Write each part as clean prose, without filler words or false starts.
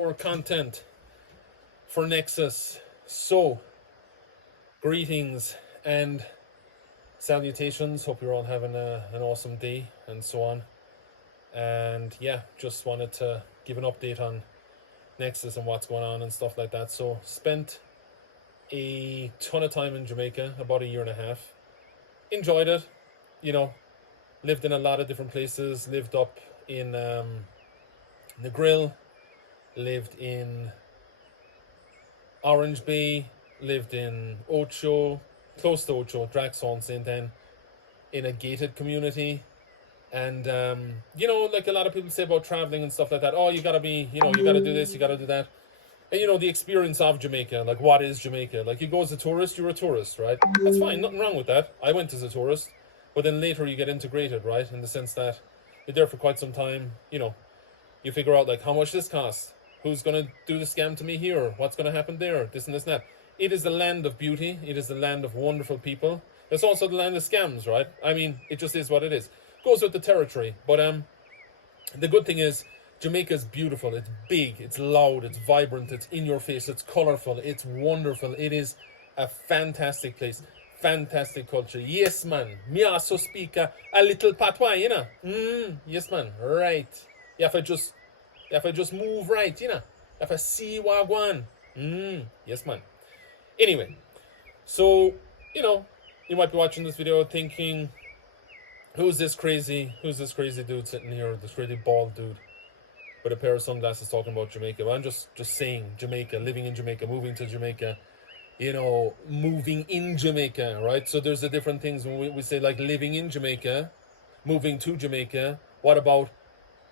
more content for Nexus. So, greetings and salutations. Hope you're all having an awesome day and so on. And yeah, just wanted to give an update on Nexus and what's going on and stuff like that. So, spent a ton of time in Jamaica, about a year and a half. Enjoyed it, lived in a lot of different places. Lived up in Negril, lived in Orange Bay, lived in Ocho, close to Ocho, Draxon, St. Anne, in a gated community. And, like a lot of people say about traveling and stuff like that, you gotta be, you gotta do this, you gotta do that. And, the experience of Jamaica, like, what is Jamaica? Like, you go as a tourist, you're a tourist, right? That's fine, nothing wrong with that. I went as a tourist, but then later you get integrated, right? In the sense that you're there for quite some time, you figure out, like, how much this costs, who's going to do the scam to me here, what's going to happen there, this and this and that. It is the land of beauty. It is the land of wonderful people. It's also the land of scams, right? I mean, it just is what it is. Goes with the territory. But the good thing is, Jamaica is beautiful. It's big, it's loud, it's vibrant, it's in your face, it's colourful, it's wonderful. It is a fantastic place. Fantastic culture. Yes, man. Me also speak a little patois, Yes, man. Right. If I just move right, If I see wagwan. Yes, man. Anyway, so, you might be watching this video thinking, who's this crazy dude sitting here, this crazy bald dude with a pair of sunglasses talking about Jamaica? Well, I'm just saying Jamaica, living in Jamaica, moving to Jamaica, moving in Jamaica, right? So there's the different things when we say, like, living in Jamaica, moving to Jamaica. What about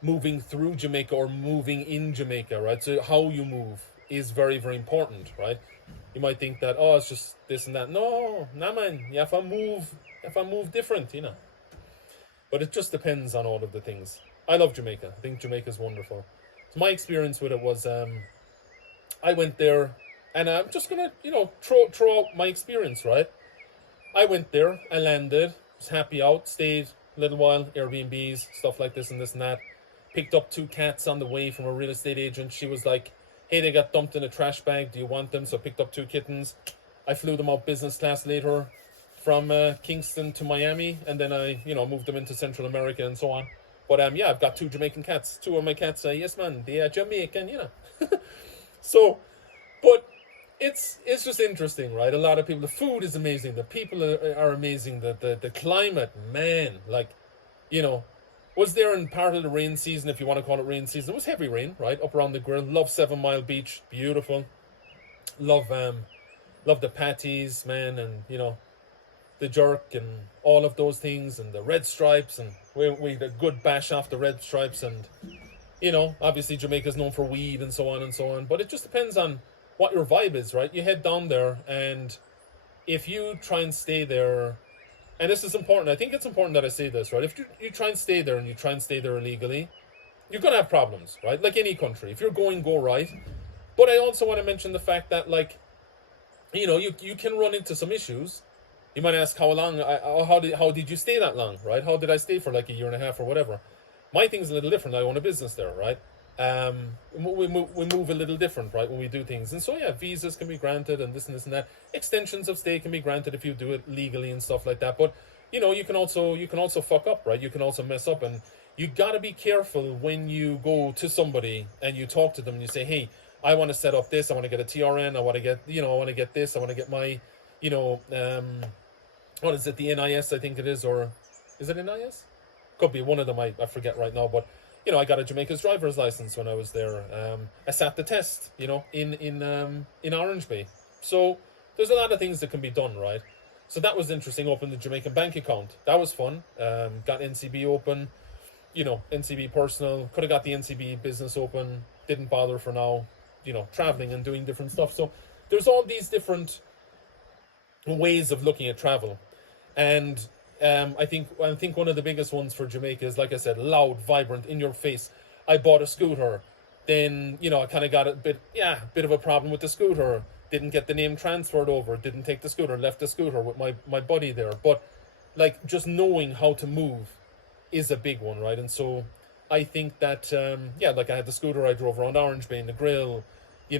moving through Jamaica or moving in Jamaica, right? So how you move is very, very important, right? You might think that, it's just this and that. No, nah, man. You have to move different, But it just depends on all of the things. I love Jamaica. I think Jamaica is wonderful. So my experience with it was, I went there, and I'm just gonna, throw out my experience, right? I went there, I landed, was happy out, stayed a little while, Airbnbs, stuff like this and that. Picked up 2 cats on the way from a real estate agent. She was like, hey, they got dumped in a trash bag. Do you want them? So I picked up 2 kittens. I flew them out business class later from Kingston to Miami. And then I, moved them into Central America and so on. But I've got 2 Jamaican cats. 2 of my cats, yes, man, they are Jamaican, So, but it's just interesting, right? A lot of people, the food is amazing. The people are amazing. The climate, man, like, was there in part of the rain season, if you want to call it rain season. It was heavy rain, right? Up around the grill. Love 7 Mile Beach. Beautiful. Love the patties, man, and, the jerk and all of those things, and the red stripes, and we had a good bash off the red stripes, and, obviously Jamaica's known for weed and so on and so on. But it just depends on what your vibe is, right? You head down there, and if you try and stay there, and this is important, I think it's important that I say this, right? If you try and stay there and you try and stay there illegally, you're going to have problems, right? Like any country. If you're going, go right. But I also want to mention the fact that, like, you can run into some issues. You might ask, how long, how did you stay that long, right? How did I stay for like a year and a half or whatever? My thing's a little different. I own a business there, right? We move a little different, right, when we do things. And so, yeah, visas can be granted and this and that. Extensions of stay can be granted if you do it legally and stuff like that. But, you can also fuck up, right? You can also mess up. And you got to be careful when you go to somebody and you talk to them and you say, hey, I want to set up this. I want to get a TRN. I want to get, I want to get this. I want to get my, what is it? The NIS, I think it is. Or is it NIS? Could be one of them. I forget right now. But, I got a Jamaica's driver's license when I was there. I sat the test, in Orange Bay. So there's a lot of things that can be done, right? So that was interesting. Opened the Jamaican bank account. That was fun. Got NCB open, NCB personal. Could have got the NCB business open. Didn't bother for now, traveling and doing different stuff. So there's all these different ways of looking at travel. And I think one of the biggest ones for Jamaica is, like I said, loud, vibrant, in your face. I bought a scooter, then I kind of got a bit of a problem with the scooter. Didn't get the name transferred over. Didn't take the scooter. Left the scooter with my buddy there. But like, just knowing how to move is a big one, right? And so I think that, like I had the scooter, I drove around Orange Bay, Negril,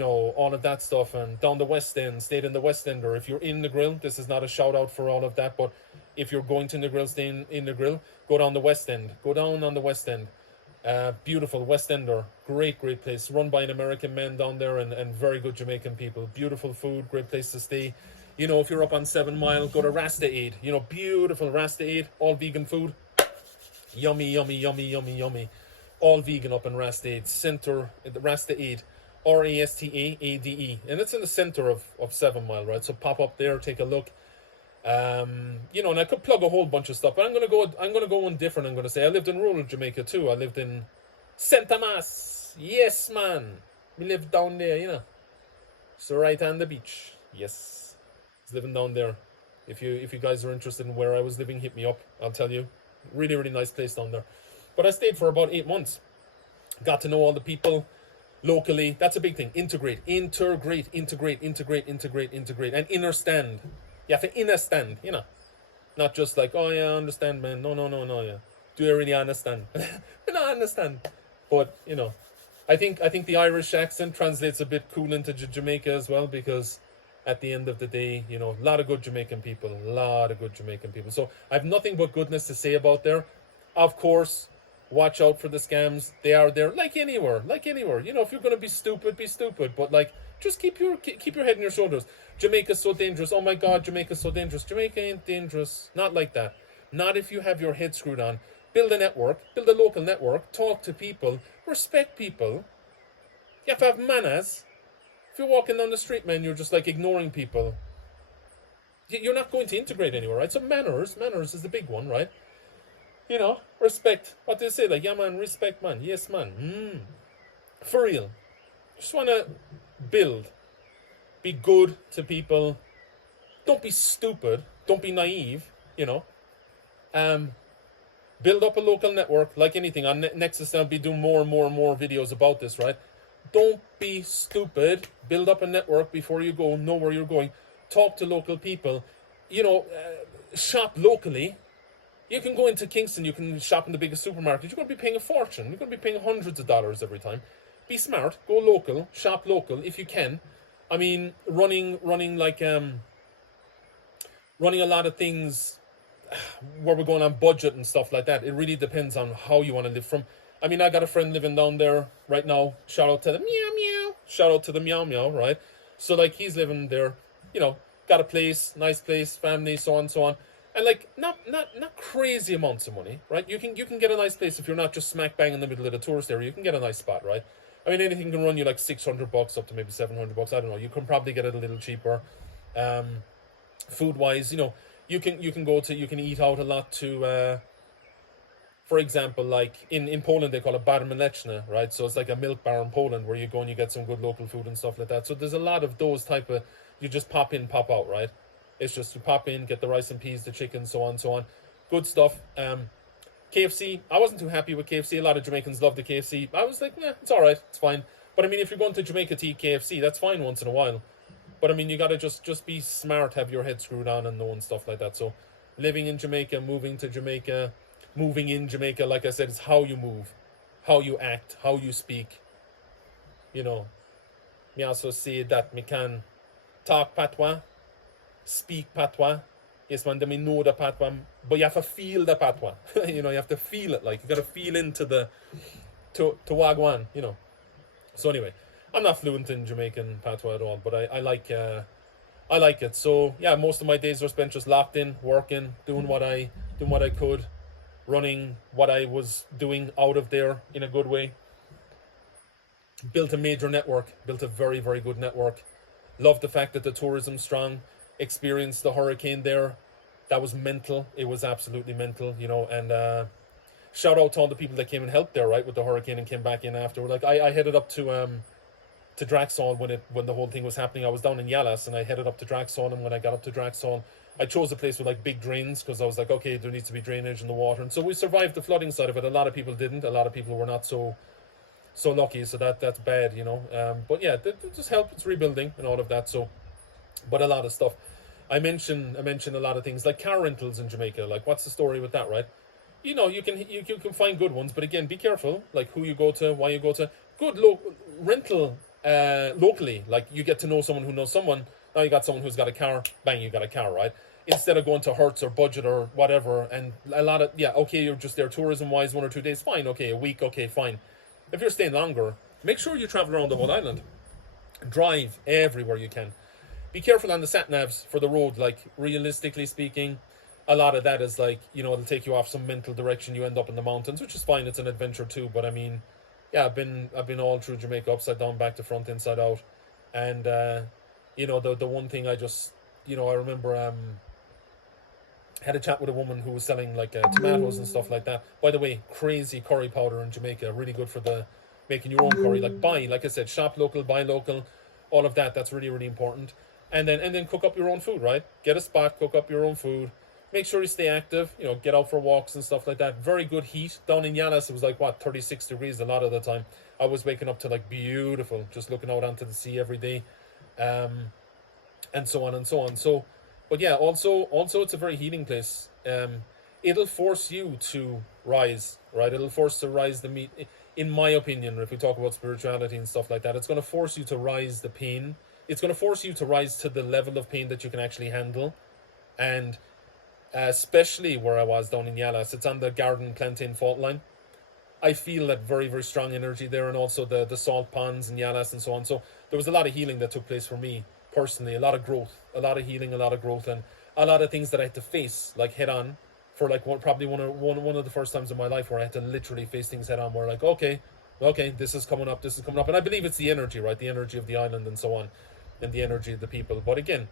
all of that stuff, and down the West End, stayed in the West End. Or if you're in Negril, this is not a shout out for all of that, but if you're going to Negril, stay in Negril, go down the West End. Go down on the West End. Beautiful West Ender, great place, run by an American man down there, and very good Jamaican people. Beautiful food, great place to stay. If you're up on 7 Mile, go to Rasta Aid. Beautiful Rasta Aid, all vegan food. Yummy, yummy, yummy, yummy, yummy. All vegan up in Rasta Aid. Center, the Rasta Aid. Rastaade. And it's in the center of 7 Mile, right? So pop up there, take a look. And I could plug a whole bunch of stuff, but I'm gonna go one different. I'm gonna say I lived in rural Jamaica too. I lived in St. Thomas. Yes, man. We lived down there, So right on the beach. Yes. I was living down there. If you guys are interested in where I was living, hit me up. I'll tell you. Really, really nice place down there. But I stayed for about 8 months. Got to know all the people locally. That's a big thing. Integrate, and understand. You have to understand, Not just like, oh yeah, I understand, man. No, yeah. Do you really understand? No, I understand. But, I think the Irish accent translates a bit cool into Jamaica as well, because at the end of the day, a lot of good Jamaican people. So I have nothing but goodness to say about there. Of course, watch out for the scams. They are there, like anywhere. If you're going to be stupid, be stupid. But, just keep your head on your shoulders. Jamaica's so dangerous. Oh my God, Jamaica's so dangerous. Jamaica ain't dangerous. Not like that. Not if you have your head screwed on. Build a network. Build a local network. Talk to people. Respect people. You have to have manners. If you're walking down the street, man, you're just ignoring people. You're not going to integrate anywhere, right? So manners is the big one, right? Respect. What do they say? Yeah, man, respect, man. Yes, man. For real. Just want to build. Be good to people. Don't be stupid. Don't be naive, Build up a local network, like anything. On Nexus, I'll be doing more and more videos about this, right? Don't be stupid. Build up a network before you go. Know where you're going. Talk to local people. Shop locally. You can go into Kingston. You can shop in the biggest supermarket. You're going to be paying a fortune. You're going to be paying hundreds of dollars every time. Be smart. Go local. Shop local if you can. I mean, running a lot of things where we're going on budget and stuff like that. It really depends on how you want to live from. I mean, I got a friend living down there right now. Shout out to the meow meow. Shout out to the meow meow, right? So he's living there, got a place, nice place, family, so on, so on. And not crazy amounts of money, right? You can get a nice place if you're not just smack bang in the middle of the tourist area. You can get a nice spot, right? I mean, anything can run you $600 up to maybe $700. I don't know. You can probably get it a little cheaper. Food wise, you can eat out a lot to. For example, in Poland they call it bar mleczny, right? So it's like a milk bar in Poland where you go and you get some good local food and stuff like that. So there's a lot of those type of. You just pop in, pop out, right? It's just to pop in, get the rice and peas, the chicken, so on, so on. Good stuff. KFC, I wasn't too happy with KFC. A lot of Jamaicans love the KFC. I was like, it's all right, it's fine. But I mean, if you're going to Jamaica to eat KFC, that's fine once in a while. But I mean, you got to just be smart, have your head screwed on and know and stuff like that. So living in Jamaica, moving in Jamaica, like I said, is how you move, how you act, how you speak. Me also say that me can talk patois, speak patois. Yes, man, then we know the patois, but you have to feel the patois. You have to feel it. You got to feel into to Wagwan, So anyway, I'm not fluent in Jamaican patois at all, but I like it. So yeah, most of my days were spent just locked in, working, doing what I could, running what I was doing out of there in a good way. Built a major network, built a very, very good network. Loved the fact that the tourism's strong. Experienced the hurricane there. That was mental. It was absolutely mental, and shout out to all the people that came and helped there, right, with the hurricane and came back in after. I headed up to Draxall when the whole thing was happening. I was down in Yallahs and I headed up to Draxall, and when I got up to Draxall, I chose a place with big drains because I was like, okay, there needs to be drainage in the water. And so we survived the flooding side of it. A lot of people didn't. A lot of people were not so lucky, so that's bad, but yeah, that just helped. It's rebuilding and all of that. So, but a lot of stuff. I mentioned a lot of things like car rentals in Jamaica. What's the story with that, right? you can find good ones, but again, be careful, like who you go to, why you go to. Good rental locally, like you get to know someone who knows someone. Now you got someone who's got a car, bang, you got a car, right? Instead of going to Hertz or Budget or whatever, and a lot of, yeah, okay, you're just there tourism wise, 1 or 2 days, fine, okay, a week, okay, fine. If you're staying longer, make sure you travel around the whole island. Drive everywhere you can. Be careful on the sat navs for the road. Like, realistically speaking, a lot of that is like, it'll take you off some mental direction. You end up in the mountains, which is fine. It's an adventure too. But I mean, yeah, I've been all through Jamaica, upside down, back to front, inside out, and the one thing I just, I remember had a chat with a woman who was selling like tomatoes and stuff like that. By the way, crazy curry powder in Jamaica, really good for the making your own curry. Like I said, shop local, buy local, all of that. That's really, really important. And then cook up your own food, right? Get a spot, cook up your own food. Make sure you stay active. Get out for walks and stuff like that. Very good heat down in Yallahs. It was like 36 degrees a lot of the time. I was waking up to like beautiful, just looking out onto the sea every day, and so on and so on. So, but yeah, also it's a very healing place. It'll force you to rise, right? It'll force to rise the meat. In my opinion, if we talk about spirituality and stuff like that, it's going to force you to rise the pain. It's going to force you to rise to the level of pain that you can actually handle. And especially where I was down in Yallahs, it's on the Garden Plantain fault line. I feel that very, very strong energy there, and also the salt ponds and Yallahs and so on. So there was a lot of healing that took place for me personally, a lot of growth, a lot of healing, a lot of growth, and a lot of things that I had to face like head on for like probably one of the first times in my life where I had to literally face things head on. Where like, okay, this is coming up, and I believe it's the energy, right? The energy of the island and so on, and the energy of the people. But again,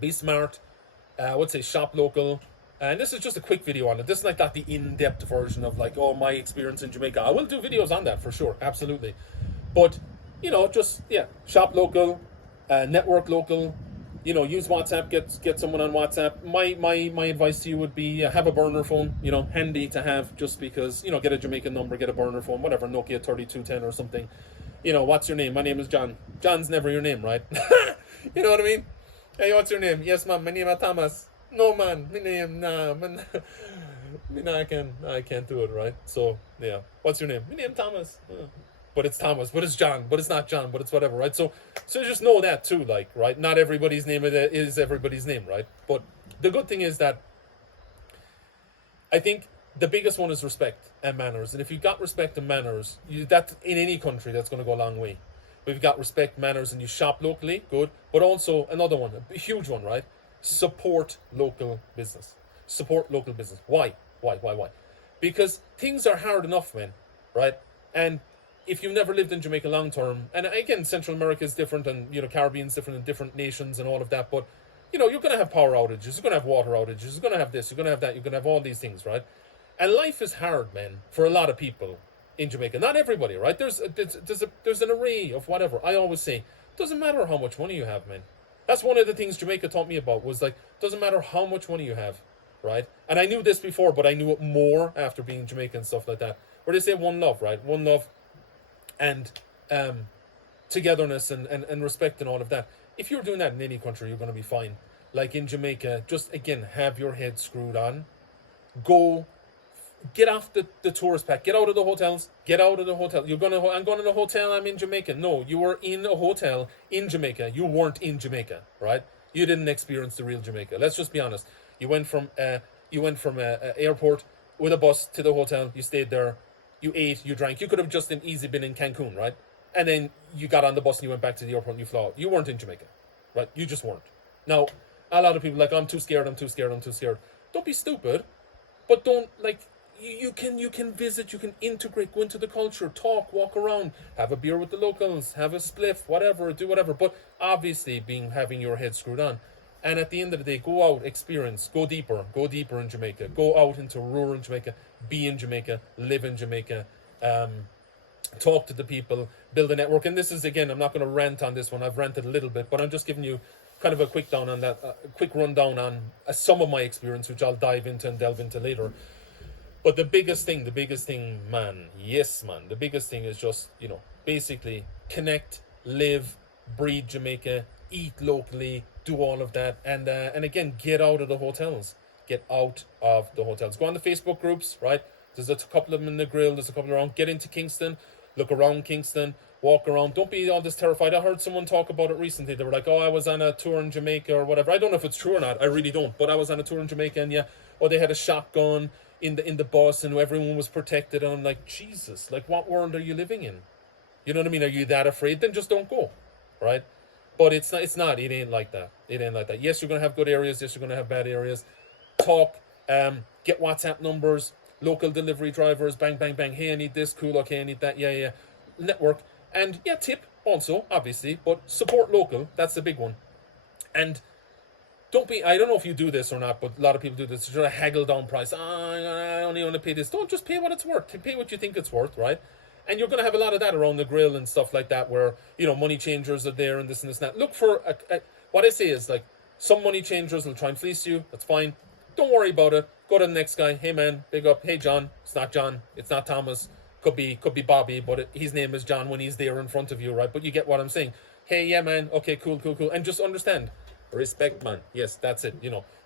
be smart. I would say shop local. And this is just a quick video on it. This is like not the in-depth version of like, my experience in Jamaica. I will do videos on that for sure, absolutely. But, just, shop local, network local, use WhatsApp, get someone on WhatsApp. My advice to you would be have a burner phone, handy to have, just because, get a Jamaican number, get a burner phone, whatever, Nokia 3210 or something. What's your name? My name is John. John's never your name, right? You know what I mean? Hey, what's your name? Yes, ma'am, my name is Thomas. No, man, my name, nah, man. I can't do it, right? So, yeah. What's your name? My name Thomas. But it's Thomas, but it's John, but it's not John, but it's whatever, right? So just know that too, like, right? Not everybody's name is everybody's name, right? But the good thing is that I think the biggest one is respect and manners. And if you've got respect and manners, that in any country, that's going to go a long way. But if you've got respect, manners, and you shop locally, good. But also another one, a huge one, right? Support local business. Support local business. Why? Because things are hard enough, man, right? And if you've never lived in Jamaica long term, and again, Central America is different, and Caribbean's different in different nations and all of that, but you're going to have power outages, you're going to have water outages, you're going to have this, you're going to have that, you're going to have all these things, right? And life is hard, man, for a lot of people in Jamaica. Not everybody, right? There's an array of whatever. I always say, it doesn't matter how much money you have, man. That's one of the things Jamaica taught me about, was like, doesn't matter how much money you have, right? And I knew this before, but I knew it more after being Jamaican and stuff like that. Where they say one love, right? One love and togetherness and respect and all of that. If you're doing that in any country, you're going to be fine. Like in Jamaica, just, again, have your head screwed on. Get off the tourist pack. Get out of the hotels. Get out of the hotel. I'm going to the hotel, I'm in Jamaica. No, you were in a hotel in Jamaica. You weren't in Jamaica, right? You didn't experience the real Jamaica. Let's just be honest. You went from a airport with a bus to the hotel. You stayed there. You ate. You drank. You could have just easily been in Cancun, right? And then you got on the bus and you went back to the airport and you flew out. You weren't in Jamaica, right? You just weren't. Now, a lot of people are like, I'm too scared. Don't be stupid, but don't, like, you can visit, you can integrate, go into the culture, talk, walk around, have a beer with the locals, have a spliff, whatever, do whatever. But obviously having your head screwed on. And at the end of the day, go out, experience, go deeper in Jamaica, go out into rural Jamaica, be in Jamaica, live in Jamaica, talk to the people, build a network. And this is, again, I'm not going to rant on this one. I've ranted a little bit, but I'm just giving you kind of a quick rundown on some of my experience, which I'll dive into and delve into later. But the biggest thing, man, yes, man, the biggest thing is just, basically connect, live, breathe Jamaica, eat locally, do all of that. And again, get out of the hotels. Get out of the hotels. Go on the Facebook groups, right? There's a couple of them in Negril, there's a couple around. Get into Kingston, look around Kingston, walk around. Don't be all this terrified. I heard someone talk about it recently. They were like, oh, I was on a tour in Jamaica or whatever. I don't know if it's true or not. I really don't. But I was on a tour in Jamaica, and they had a shotgun in the bus, and everyone was protected. And I'm like, Jesus, like, what world are you living in? You know what I mean? Are you that afraid? Then just don't go, right? But it's not. It ain't like that. It ain't like that. Yes, you're going to have good areas. Yes, you're going to have bad areas. Talk, get WhatsApp numbers, local delivery drivers, bang, bang, bang. Hey, I need this, cool, okay, I need that, yeah. Network, and tip also, obviously, but support local, that's the big one. And don't be, I don't know if you do this or not, but a lot of people do this, try to haggle down price. I only want to pay this. Don't just pay what it's worth, pay what you think it's worth, right? And you're going to have a lot of that around the grill and stuff like that, where, money changers are there and this and that. Look for, what I say is, like, some money changers will try and fleece you, that's fine. Don't worry about it. Go to the next guy. Hey man, big up. Hey John. It's not John. It's not Thomas. Could be Bobby, but his name is John when he's there in front of you, right? But you get what I'm saying. Hey, yeah man. Okay, cool. And just understand. Respect, man. Yes, that's it.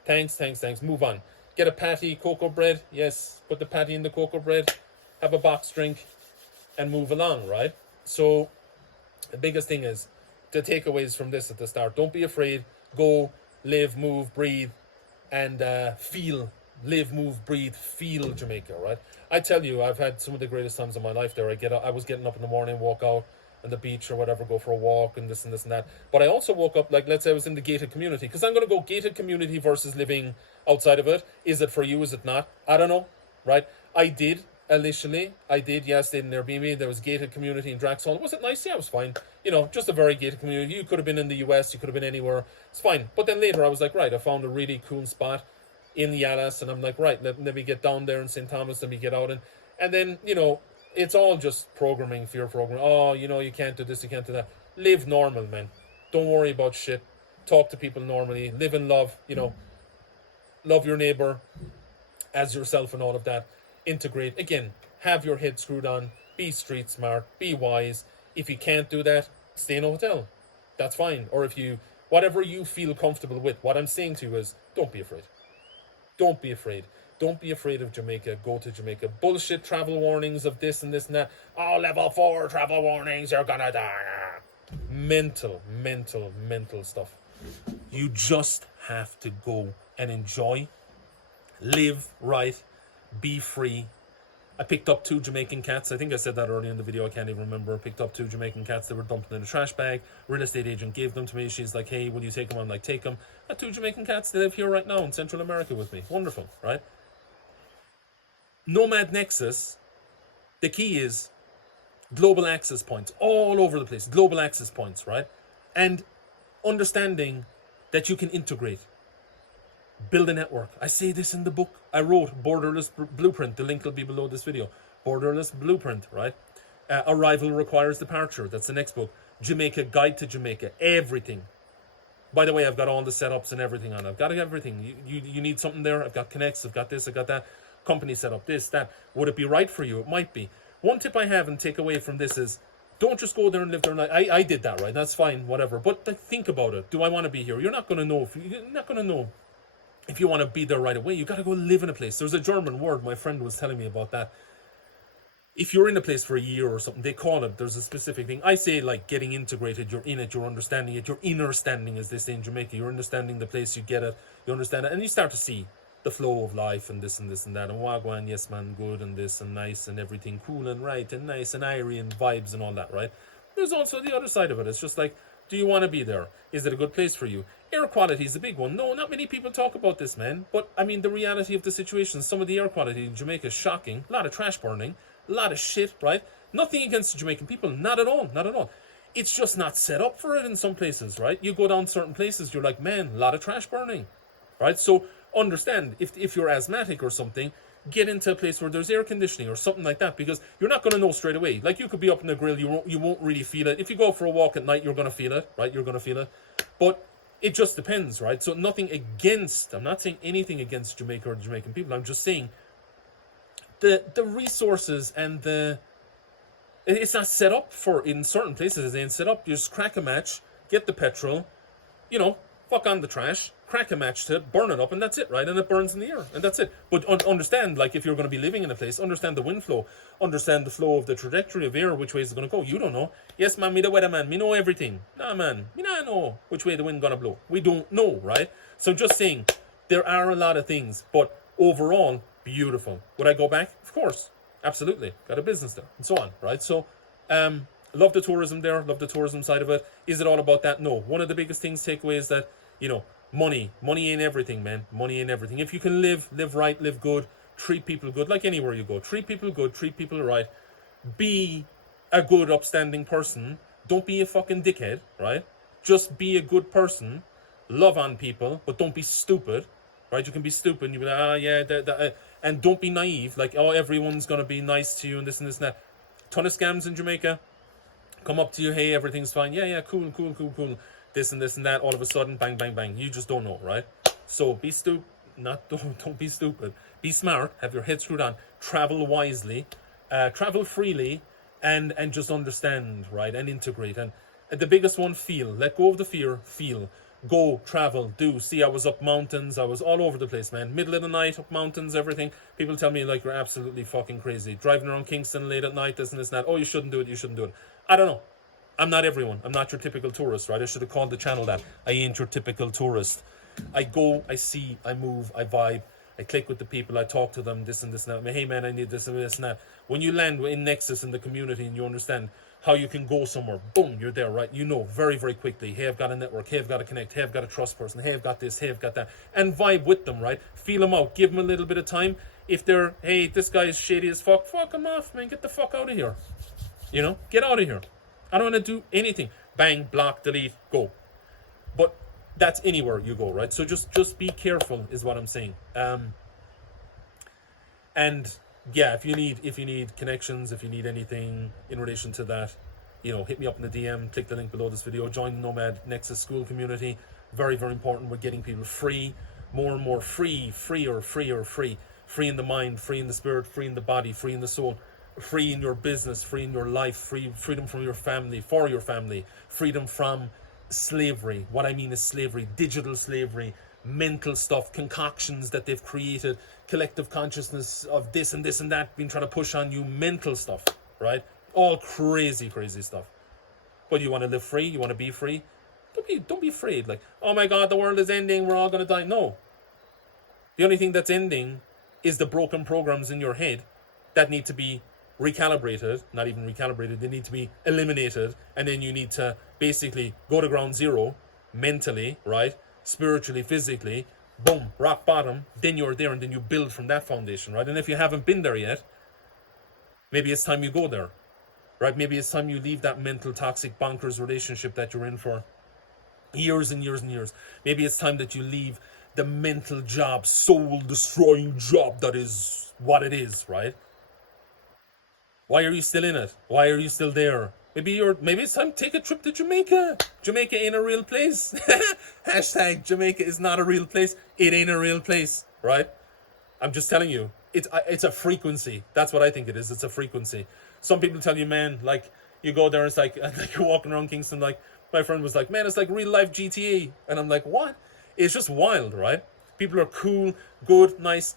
Thanks. Move on. Get a patty, cocoa bread. Yes, put the patty in the cocoa bread. Have a box drink and move along, right? So the biggest thing is the takeaways from this at the start. Don't be afraid. Go, live, move, breathe. And live, move, breathe, feel Jamaica, right? I tell you, I've had some of the greatest times of my life there. I was getting up in the morning, walk out on the beach or whatever, go for a walk and this and that. But I also woke up, like, let's say I was in the gated community, because I'm going to go gated community versus living outside of it. Is it for you? Is it not? I don't know, right? I did initially. Stayed in Airbnb. There was gated community in Draxhall. Was it nice? Yeah, it was fine. Just a very gated community. You could have been in the US. You could have been anywhere. It's fine. But then later I was like, right, I found a really cool spot in the Yallahs, and I'm like, right, let me get down there in St. Thomas, let me get out. And then, it's all just programming, fear programming. Oh, you can't do this, you can't do that. Live normal, man. Don't worry about shit. Talk to people normally. Live in love, love your neighbor as yourself and all of that. Integrate. Again, have your head screwed on. Be street smart. Be wise. If you can't do that, stay in a hotel. That's fine. Or whatever you feel comfortable with. What I'm saying to you is, don't be afraid. Don't be afraid. Don't be afraid of Jamaica. Go to Jamaica. Bullshit travel warnings of this and that. Oh, level 4 travel warnings. You're gonna die. Mental stuff. You just have to go and enjoy. Live right. Be free. I picked up 2 Jamaican cats. I think I said that earlier in the video. I can't even remember. I picked up 2 Jamaican cats. They were dumped in a trash bag. Real estate agent gave them to me. She's like, hey, will you take them? I'm like, take them. I have 2 Jamaican cats. They live here right now in Central America with me. Wonderful, right? Nomad Nexus, the key is global access points all over the place. Global access points, right? And understanding that you can integrate. Build a network. I say this in the book I wrote, Borderless Blueprint. The link will be below this video. Borderless Blueprint, right? Arrival Requires Departure. That's the next book. Jamaica, Guide to Jamaica. Everything. By the way, I've got all the setups and everything on it. I've got everything. You need something there? I've got connects. I've got this. I've got that. Company setup. This, that. Would it be right for you? It might be. One tip I have and take away from this is, don't just go there and live there. I did that, right? That's fine, whatever. But think about it. Do I want to be here? You're not going to know. You're not going to know if you want to be there right away. You got to go live in a place. There's a German word. My friend was telling me about that. If you're in a place for a year or something, they call it, there's a specific thing. I say, like, getting integrated. You're in it. You're understanding it. You're inner standing, as they say in Jamaica. You're understanding the place. You get it. You understand it. And you start to see the flow of life and this and this and that. And wagwan, yes, man, good and this and nice and everything cool and right and nice and irie and vibes and all that, right? There's also the other side of it. It's just like, do you want to be there? Is it a good place for you? Air quality is a big one. No, not many people talk about this, man. But, I mean, the reality of the situation, some of the air quality in Jamaica is shocking. A lot of trash burning. A lot of shit, right? Nothing against the Jamaican people. Not at all. Not at all. It's just not set up for it in some places, right? You go down certain places, you're like, man, a lot of trash burning, right? So understand, if you're asthmatic or something, get into a place where there's air conditioning or something like that, because you're not going to know straight away. Like, you could be up in the grill, you won't really feel it. If you go for a walk at night, you're going to feel it, right? You're going to feel it. But it just depends, right? So nothing against, I'm not saying anything against Jamaica or the Jamaican people. I'm just saying the resources and it's not set up for, in certain places, it ain't set up. You just crack a match, get the petrol, fuck on the trash, crack a match to it, burn it up, and that's it, right? And it burns in the air, and that's it. But understand, like, if you're going to be living in a place, understand the wind flow, understand the flow of the trajectory of air, which way it's going to go. You don't know. Yes, man, me the weatherman, me know everything. Nah, man, me not know which way the wind going to blow. We don't know, right? So just saying, there are a lot of things, but overall, beautiful. Would I go back? Of course. Absolutely. Got a business there, and so on, right? So, love the tourism there, love the tourism side of it. Is it all about that? No. One of the biggest things take away is that, money ain't everything, man. Money ain't everything. If you can live right, live good, treat people good, like anywhere you go, treat people good, treat people right, be a good, upstanding person. Don't be a fucking dickhead, right? Just be a good person, love on people, but don't be stupid, right? You can be stupid and you be like, and don't be naive, like, oh, everyone's gonna be nice to you and this and that. Ton of scams in Jamaica. Come up to you, hey, everything's fine. Yeah, cool. This and that. All of a sudden, bang, bang, bang. You just don't know, right? So be stupid. Don't be stupid. Be smart. Have your head screwed on. Travel wisely. Travel freely, and just understand, right? And integrate. And the biggest one, feel. Let go of the fear. Feel. Go, travel, do. See, I was up mountains. I was all over the place, man. Middle of the night, up mountains, everything. People tell me, like, you're absolutely fucking crazy. Driving around Kingston late at night, this and that. Oh, you shouldn't do it. I don't know. I'm not everyone. I'm not your typical tourist, right? I should have called the channel that. I ain't your typical tourist. I go, I see, I move, I vibe. I click with the people, I talk to them, this and that. Hey, man, I need this and that. When you land in Nexus in the community and you understand how you can go somewhere, boom, you're there, right? You know very, very quickly, hey, I've got a network, hey, I've got to connect, hey, I've got a trust person, hey, I've got this, hey, I've got that. And vibe with them, right? Feel them out, give them a little bit of time. If they're, hey, this guy is shady as fuck him off, man, get the fuck out of here. Get out of here. I don't want to do anything. Bang, block, delete, go. But that's anywhere you go, right? So just be careful is what I'm saying. And yeah, if you need connections, if you need anything in relation to that, hit me up in the DM, click the link below this video, join the Nomad Nexus school community. Very, very important. We're getting people free, more and more freer. Free in the mind, free in the spirit, free in the body, free in the soul, free in your business, free in your life, freedom from your family, for your family, freedom from slavery. What I mean is slavery, digital slavery, mental stuff, concoctions that they've created, collective consciousness of this and that being trying to push on you, mental stuff, right? All crazy stuff. But you want to live free, you want to be free, don't be afraid, like, oh my god, the world is ending, we're all gonna die. No. The only thing that's ending is the broken programs in your head that need to be recalibrated, not even recalibrated, they need to be eliminated, and then you need to basically go to ground zero mentally, right? Spiritually, physically, boom, rock bottom, then you're there, and then you build from that foundation, right? And if you haven't been there yet, maybe it's time you go there, right? Maybe it's time you leave that mental toxic bonkers relationship that you're in for years and years and years. Maybe it's time that you leave the mental job, soul destroying job that is what it is, right? Why are you still in it? Why are you still there? Maybe it's time to take a trip to Jamaica. Jamaica ain't a real place. Hashtag Jamaica is not a real place. It ain't a real place, right? I'm just telling you, it's a frequency. That's what I think it is. It's a frequency. Some people tell you, man, like, you go there, it's like you're walking around Kingston, like, my friend was like, man, it's like real life GTA. And I'm like, what? It's just wild, right? People are cool, good, nice.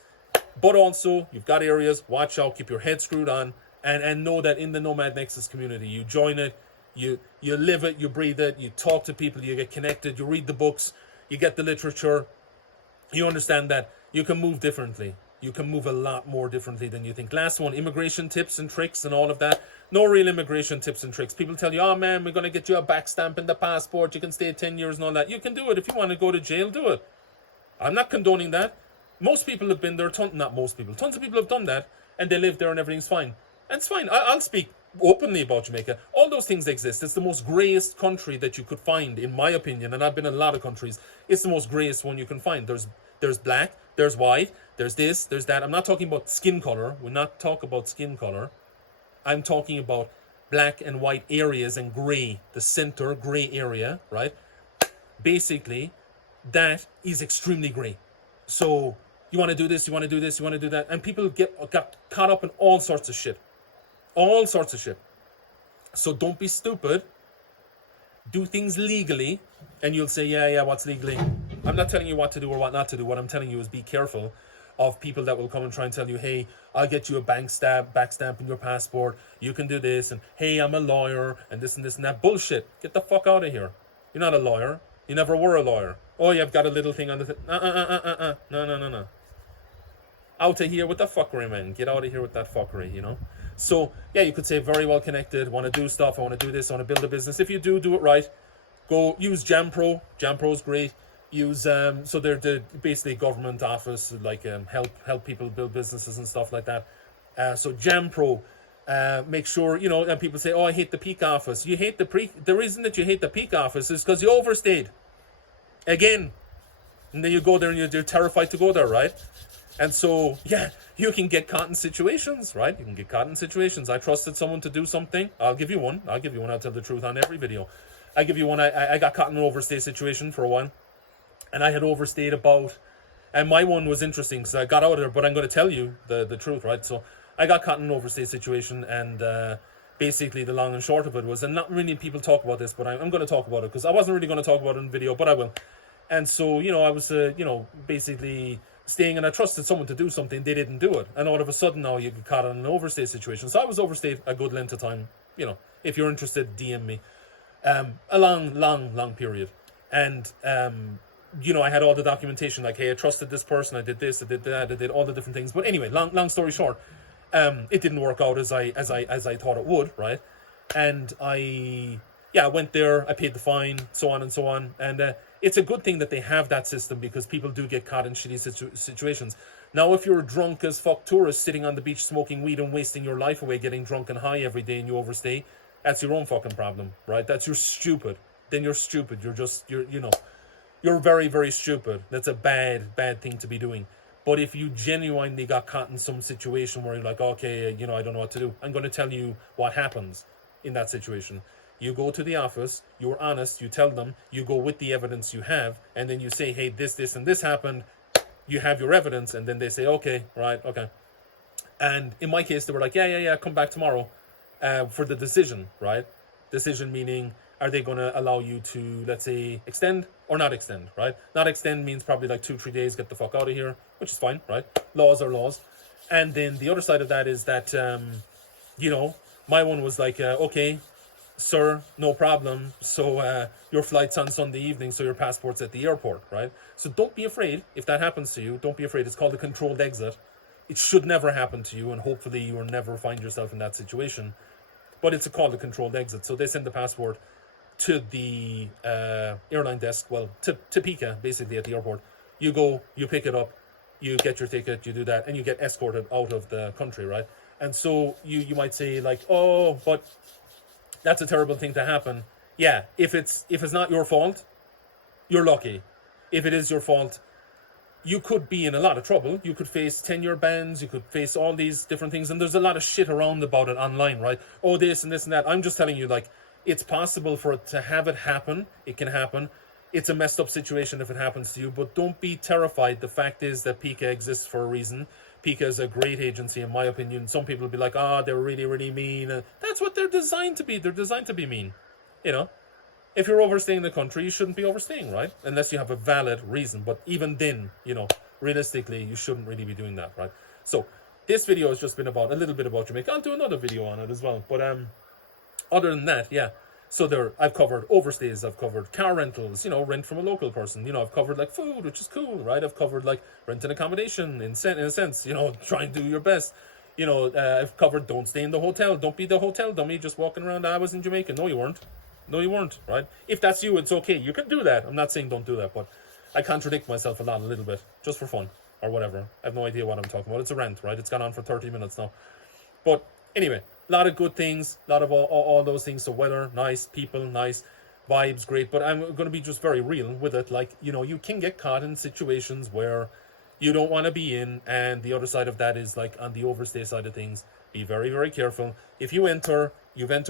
But also, you've got areas, watch out, keep your head screwed on. And know that in the Nomad Nexus community, you join it, you live it, you breathe it, you talk to people, you get connected, you read the books, you get the literature, you understand that you can move differently. You can move a lot more differently than you think. Last one, immigration tips and tricks and all of that. No real immigration tips and tricks. People tell you, oh man, we're going to get you a back stamp in the passport, you can stay 10 years and all that. You can do it. If you want to go to jail, do it. I'm not condoning that. Most people have been there, tons of people have done that, and they live there and everything's fine. And it's fine. I'll speak openly about Jamaica. All those things exist. It's the most greyest country that you could find, in my opinion. And I've been in a lot of countries. It's the most greyest one you can find. There's black, there's white, there's this, there's that. I'm not talking about skin color. We're not talking about skin color. I'm talking about black and white areas and grey, the center grey area, right? Basically, that is extremely grey. So you want to do this, you want to do this, you want to do that. And people got caught up in all sorts of shit. All sorts of shit. So don't be stupid. do things legally, and you'll say, yeah, what's legally? I'm not telling you what to do or what not to do. What I'm telling you is be careful of people that will come and try and tell you, hey, I'll get you a back stamp in your passport. You can do this, and hey, I'm a lawyer, and this and this and that. Bullshit. Get the fuck out of here. You're not a lawyer. You never were a lawyer. Oh, you've got a little thing on the No. Out of here with the fuckery, man. Get out of here with that fuckery, you know? So, yeah, you could say very well connected, want to do stuff, I want to do this, I want to build a business. If you do it right, go use JamPro. JamPro's great. Use, so they're basically government office, like help people build businesses and stuff like that. So JamPro, make sure, you know, and people say, oh, I hate the peak office. You hate the reason that you hate the peak office is because you overstayed. Again. And then you go there and you're terrified to go there, right? And so, yeah, you can get caught in situations, right? You can get caught in situations. I trusted someone to do something. I'll give you one. I'll tell the truth on every video. I give you one. I got caught in an overstay situation for a while. And I had overstayed and my one was interesting because I got out of there, but I'm going to tell you the truth, right? So I got caught in an overstay situation, and basically the long and short of it was, and not many people talk about this, but I'm going to talk about it because I wasn't really going to talk about it in video, but I will. And so, you know, I was, basically staying, and I trusted someone to do something. They didn't do it, and all of a sudden now you get caught in an overstay situation. So I was overstayed a good length of time. You know, if you're interested, DM me. A long period, and you know, I had all the documentation, like, hey, I trusted this person, I did this, I did that, I did all the different things. But anyway, long story short, it didn't work out as I thought it would, right? And I went there, I paid the fine, so on and so on, and it's a good thing that they have that system because people do get caught in shitty situations. Now, if you're a drunk as fuck tourist sitting on the beach smoking weed and wasting your life away, getting drunk and high every day, and you overstay, that's your own fucking problem, right? You're stupid. Then you're stupid. You're very, very stupid. That's a bad thing to be doing. But if you genuinely got caught in some situation where you're like, okay, you know, I don't know what to do, I'm going to tell you what happens in that situation. You go to the office, you're honest, you tell them, you go with the evidence you have, and then you say, hey, this, and this happened. You have your evidence, and then they say, okay, right, okay. And in my case, they were like, yeah, come back tomorrow for the decision, right? Decision meaning, are they going to allow you to, let's say, extend or not extend, right? Not extend means probably like 2-3 days, get the fuck out of here, which is fine, right? Laws are laws. And then the other side of that is that, you know, my one was like, okay, sir, no problem. So your flight's on Sunday evening, so your passport's at the airport, right? So don't be afraid if that happens to you. Don't be afraid. It's called a controlled exit. It should never happen to you, and hopefully you will never find yourself in that situation. But it's called a controlled exit. So they send the passport to the airline desk, well, to Pika, basically, at the airport. You go, you pick it up, you get your ticket, you do that, and you get escorted out of the country, right? And so you might say, like, oh, but that's a terrible thing to happen. Yeah, if it's not your fault, you're lucky. If it is your fault, you could be in a lot of trouble. You could face 10-year bans, you could face all these different things, and there's a lot of shit around about it online, right? Oh, this and this and that. I'm just telling you, like, it's possible for it to have it happen. It can happen. It's a messed up situation if it happens to you, but don't be terrified. The fact is that Pika exists for a reason. Pika is a great agency, in my opinion. Some people will be like, they're really, really mean. That's what they're designed to be. They're designed to be mean. You know, if you're overstaying the country, you shouldn't be overstaying, right? Unless you have a valid reason. But even then, you know, realistically, you shouldn't really be doing that, right? So this video has just been about a little bit about Jamaica. I'll do another video on it as well. But other than that, yeah. So I've covered overstays, I've covered car rentals, you know, rent from a local person, you know, I've covered like food, which is cool, right? I've covered like rent and accommodation in a sense, you know, try and do your best. You know, I've covered don't stay in the hotel, don't be the hotel dummy just walking around, I was in Jamaica. No, you weren't, right? If that's you, it's okay. You can do that. I'm not saying don't do that, but I contradict myself a little bit, just for fun or whatever. I have no idea what I'm talking about. It's a rant, right? It's gone on for 30 minutes now. But anyway, a lot of good things, a lot of all those things. So weather, nice, people, nice, vibes, great. But I'm going to be just very real with it. Like, you know, you can get caught in situations where you don't want to be in. And the other side of that is like on the overstay side of things, be very, very careful. If you've entered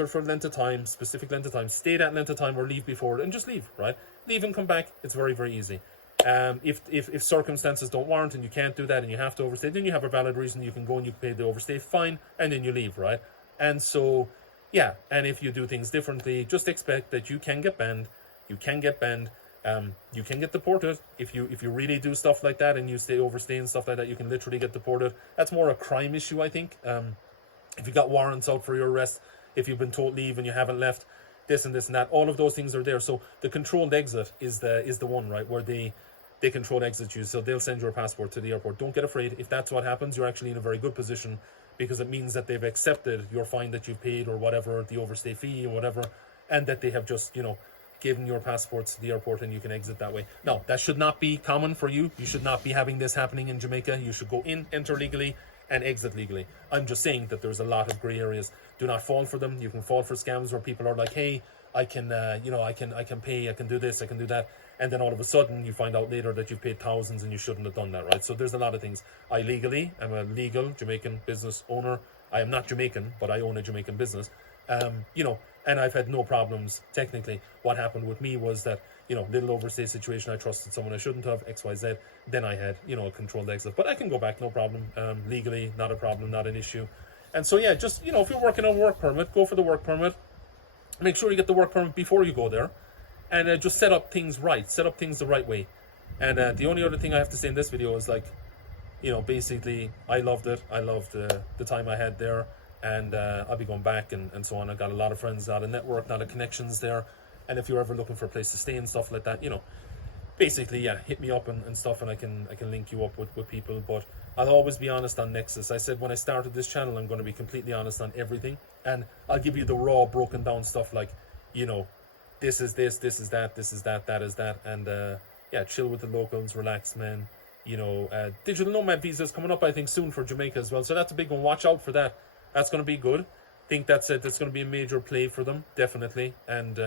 for a length of time, specific length of time, stay that length of time or leave before it and just leave, right? Leave and come back. It's very, very easy. If circumstances don't warrant and you can't do that and you have to overstay, then you have a valid reason. You can go and you can pay the overstay fine and then you leave, right? And so yeah, and if you do things differently, just expect that you can get banned. You can get banned. You can get deported if you really do stuff like that and you stay overstay and stuff like that. You can literally get deported. That's more a crime issue, I think. If you got warrants out for your arrest, if you've been told leave and you haven't left, this and this and that, all of those things are there. So the controlled exit is the one, right, where they control exit you. So they'll send your passport to the airport. Don't get afraid. If that's what happens, you're actually in a very good position, because it means that they've accepted your fine that you've paid or whatever, the overstay fee or whatever, and that they have just, given your passports to the airport and you can exit that way. Now, that should not be common for you. You should not be having this happening in Jamaica. You should go in, enter legally, and exit legally. I'm just saying that there's a lot of grey areas. Do not fall for them. You can fall for scams where people are like, hey, I can pay, I can do this, I can do that. And then all of a sudden you find out later that you've paid thousands and you shouldn't have done that, right? So there's a lot of things. I'm a legal Jamaican business owner. I am not Jamaican, but I own a Jamaican business. And I've had no problems technically. What happened with me was that, little overstay situation, I trusted someone I shouldn't have, XYZ. Then I had, a controlled exit. But I can go back, no problem. Legally, not a problem, not an issue. And so, yeah, just, if you're working on a work permit, go for the work permit. Make sure you get the work permit before you go there. And just set up things right. Set up things the right way. And the only other thing I have to say in this video is, basically, I loved it. I loved the time I had there. And I'll be going back and so on. I got a lot of friends, a lot of network, a lot of connections there. And if you're ever looking for a place to stay and stuff like that, basically, yeah, hit me up and stuff, and I can link you up with people. But I'll always be honest on Nexus. I said when I started this channel, I'm going to be completely honest on everything. And I'll give you the raw, broken down stuff like, this is this is that, this is that, that is that. And yeah, chill with the locals, relax, man. Digital Nomad visa is coming up, I think, soon for Jamaica as well. So that's a big one. Watch out for that. That's going to be good. I think that's it. That's going to be a major play for them, definitely. And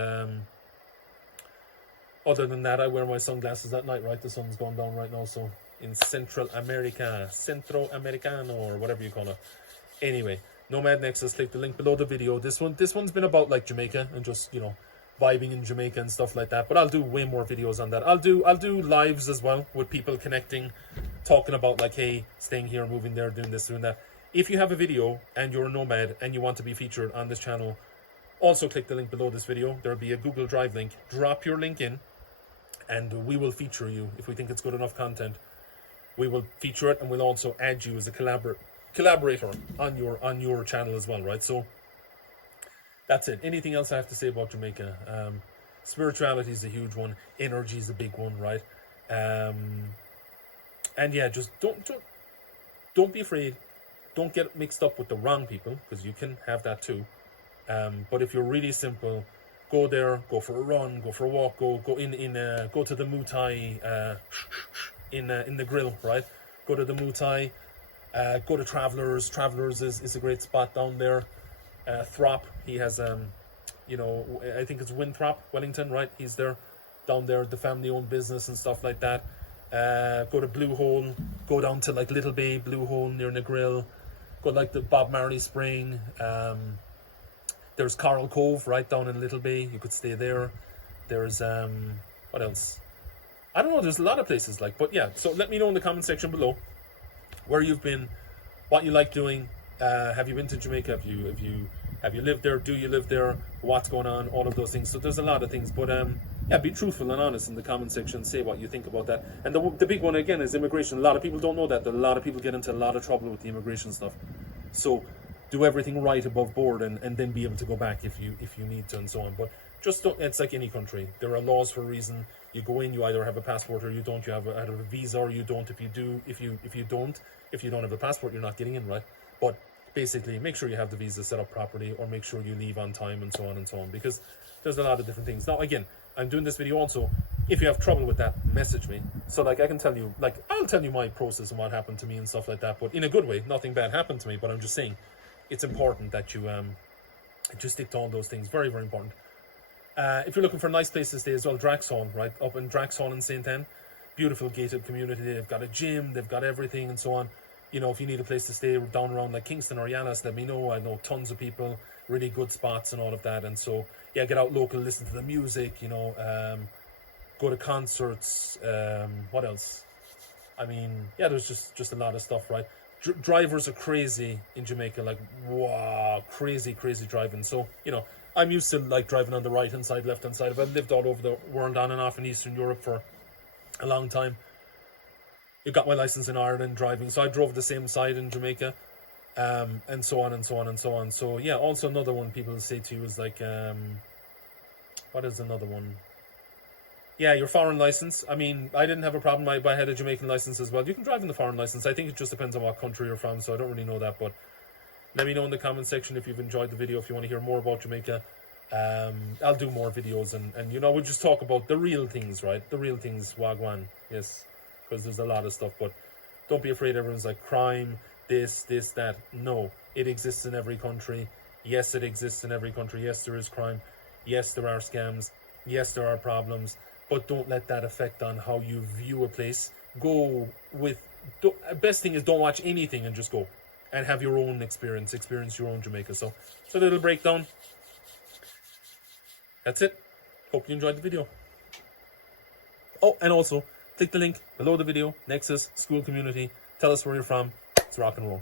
other than that, I wear my sunglasses at night, right? The sun's going down right now. So in Centro Americano, or whatever you call it. Anyway, Nomad Nexus, click the link below the video. This one's been about like Jamaica and just, vibing in Jamaica and stuff like that. But I'll do way more videos on that. I'll do lives as well with people connecting, talking about like, hey, staying here, moving there, doing this, doing that. If you have a video and you're a nomad and you want to be featured on this channel, also click the link below this video. There'll be a Google Drive link. Drop your link in and we will feature you. If we think it's good enough content, we will feature it, and we'll also add you as a collaborator on your channel as well, right? So that's it. Anything else I have to say about Jamaica? Spirituality is a huge one. Energy is a big one, right? And yeah, just don't be afraid. Don't get mixed up with the wrong people, because you can have that too. But if you're really simple, go there, go for a run, go for a walk, go to the Mutai in Negril, right? Go to the Mutai, go to Travellers. Travellers is a great spot down there. Throp, he has I think it's Winthrop, Wellington, right? He's there, down there, the family-owned business and stuff like that. Go to Blue Hole, go down to like Little Bay, Blue Hole near Negril. Go like the Bob Marley Spring. There's Coral Cove right down in Little Bay. You could stay there. There's what else? I don't know. There's a lot of places but yeah. So let me know in the comment section below where you've been, what you like doing. Have you been to Jamaica? Have you lived there? Do you live there? What's going on? All of those things. So there's a lot of things. But yeah, be truthful and honest in the comment section. Say what you think about that. And the big one again is immigration. A lot of people don't know that. A lot of people get into a lot of trouble with the immigration stuff. So do everything right above board, and then be able to go back if you need to, and so on. But just don't. It's like any country. There are laws for a reason. You go in, you either have a passport or you don't. You have a visa or you don't. If you don't have a passport, you're not getting in, right? But basically, make sure you have the visa set up properly, or make sure you leave on time, and so on and so on, because there's a lot of different things. Now, again, I'm doing this video also. If you have trouble with that, message me. So, I can tell you, I'll tell you my process and what happened to me and stuff like that, but in a good way. Nothing bad happened to me, but I'm just saying it's important that you just stick to all those things. Very, very important. If you're looking for a nice place to stay as well, Draxhall, right? Up in Draxhall in St. Anne. Beautiful gated community. They've got a gym, they've got everything and so on. If you need a place to stay down around like Kingston or Yallahs, let me know. I know tons of people, really good spots and all of that. And so, yeah, get out local, listen to the music, go to concerts. What else? I mean, yeah, there's just a lot of stuff, right? drivers are crazy in Jamaica, like, wow, crazy driving. So, you know, I'm used to like driving on the right hand side, left hand side. I've lived all over the world, on and off in Eastern Europe for a long time. You got my license in Ireland driving, so I drove the same side in Jamaica, and so on and so on and so on. So yeah, also another one people say to you is like, what is another one? Yeah, your foreign license. I mean, I didn't have a problem. I had a Jamaican license as well. You can drive in the foreign license. I think it just depends on what country you're from, so I don't really know that. But let me know in the comment section if you've enjoyed the video, if you want to hear more about Jamaica. I'll do more videos, and you know, we'll just talk about the real things, right? The real things, wagwan. Yes, because there's a lot of stuff, but don't be afraid. Everyone's like, crime, this, that. No, it exists in every country. Yes, it exists in every country. Yes, there is crime. Yes, there are scams. Yes, there are problems. But don't let that affect on how you view a place. Go with, best thing is don't watch anything and just go and have your own experience your own Jamaica. So it's a little breakdown. That's it. Hope you enjoyed the video. Oh, and also click the link below the video. Nexus, school community. Tell us where you're from. It's rock and roll.